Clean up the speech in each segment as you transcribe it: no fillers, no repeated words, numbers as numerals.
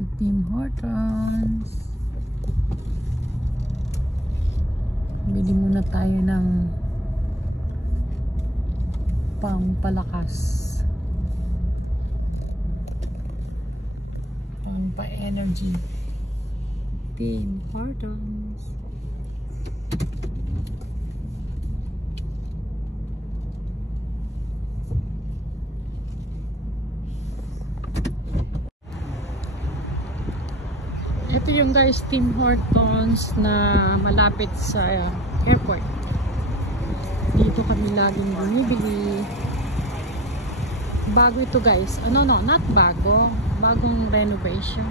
to Tim Hortons. Bili muna tayo ng pangpalakas, pangpa-energy. Tim Hortons. Ito yung guys, Tim Hortons na malapit sa airport. Dito kami laging bumibili. Bago ito guys. No, not bago. Bagong renovation.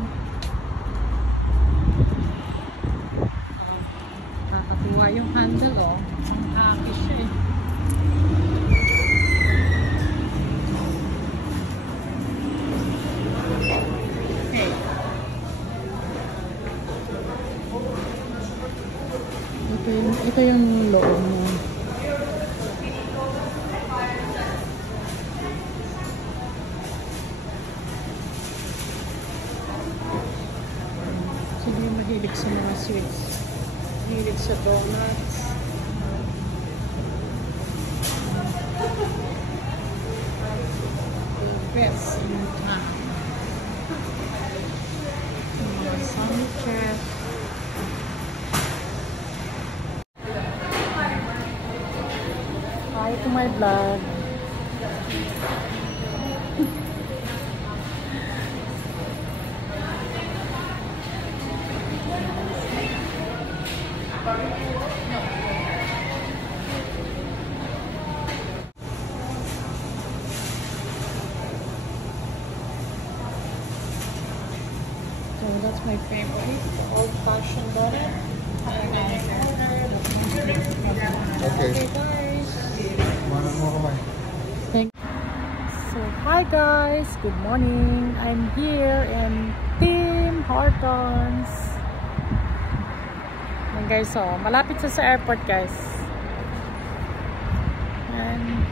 Kakatuwa yung handle, oh. Ang haki siya eh. Ito yung loob mo. Sige, mahilig sa mga sweets. Mahilig sa donuts. The best in town. Mga sandwiches. Hi to my vlog. So that's my favorite, old-fashioned donut. Okay guys. So hi guys, good morning. I'm here in Tim Hortons. And guys, so malapit sa airport guys. And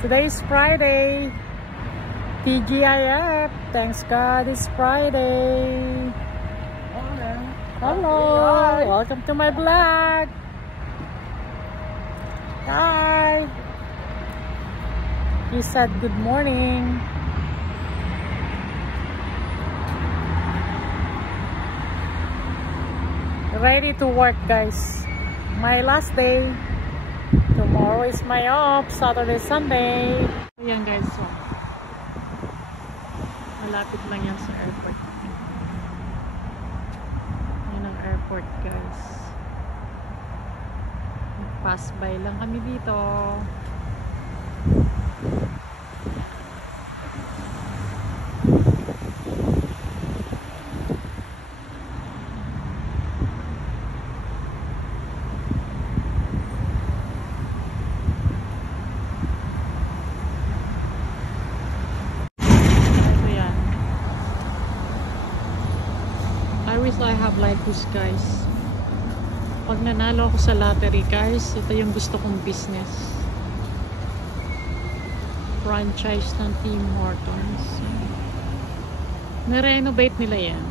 today is Friday. TGIF. Thanks God it's Friday. Hello. Welcome to my vlog. Hi. He said good morning. Ready to work guys. My last day. Tomorrow is my off. Saturday, Sunday. Ayan guys. So, malapit lang yan sa airport. Yan ang airport guys. Pass by lang kami dito. I wish I have like this guys. Pag nanalo ako sa lottery guys, ito yung gusto kong business. Franchise ng Tim Hortons. Na-renovate nila yan.